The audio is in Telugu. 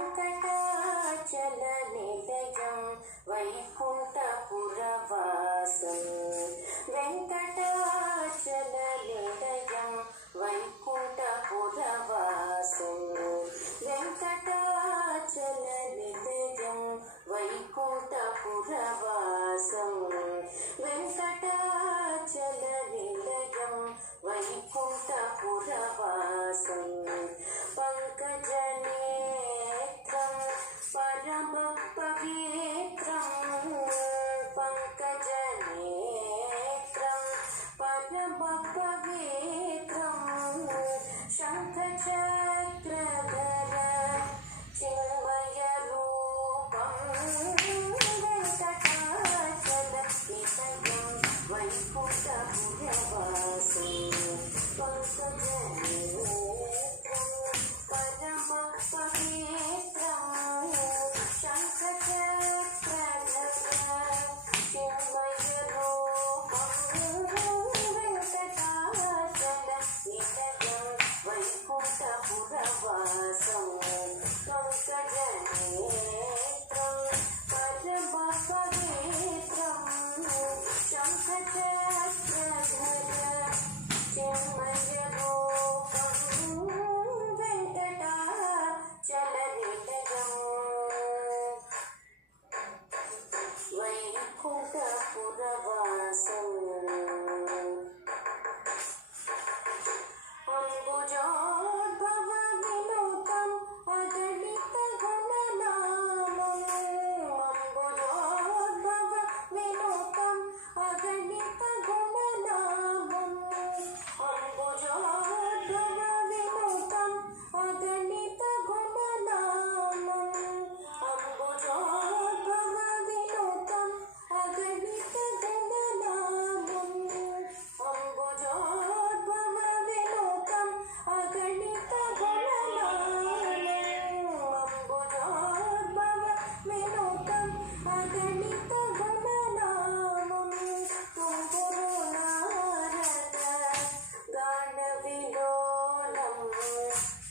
వెంకటాచల నిలయం వైకుంఠపురవాసం వెంకటాచల నిలయం వైకుంఠపురవాసం వెంకటాచల నిలయం వైకుంఠపురవాసం వెంకటాచల నిలయం వైకుంఠపురవాసం పంకజనేత్రం పరమ పవిత్రం పంకజనేత్రం పరమ పవిత్రం శంఖచక్రధర చిన్మయ రూపం వెంకటాచల నిలయం వైకుంఠపురవాసం పంకజనేత్రం పరమ పవిత్రం శంఖచక్రధర చిన్మయ రూపం వెంకటాచల నిలయం వైకుంఠపురవాసం పంకజనేత్రం పరమ పవిత్రం శంఖచక్రధర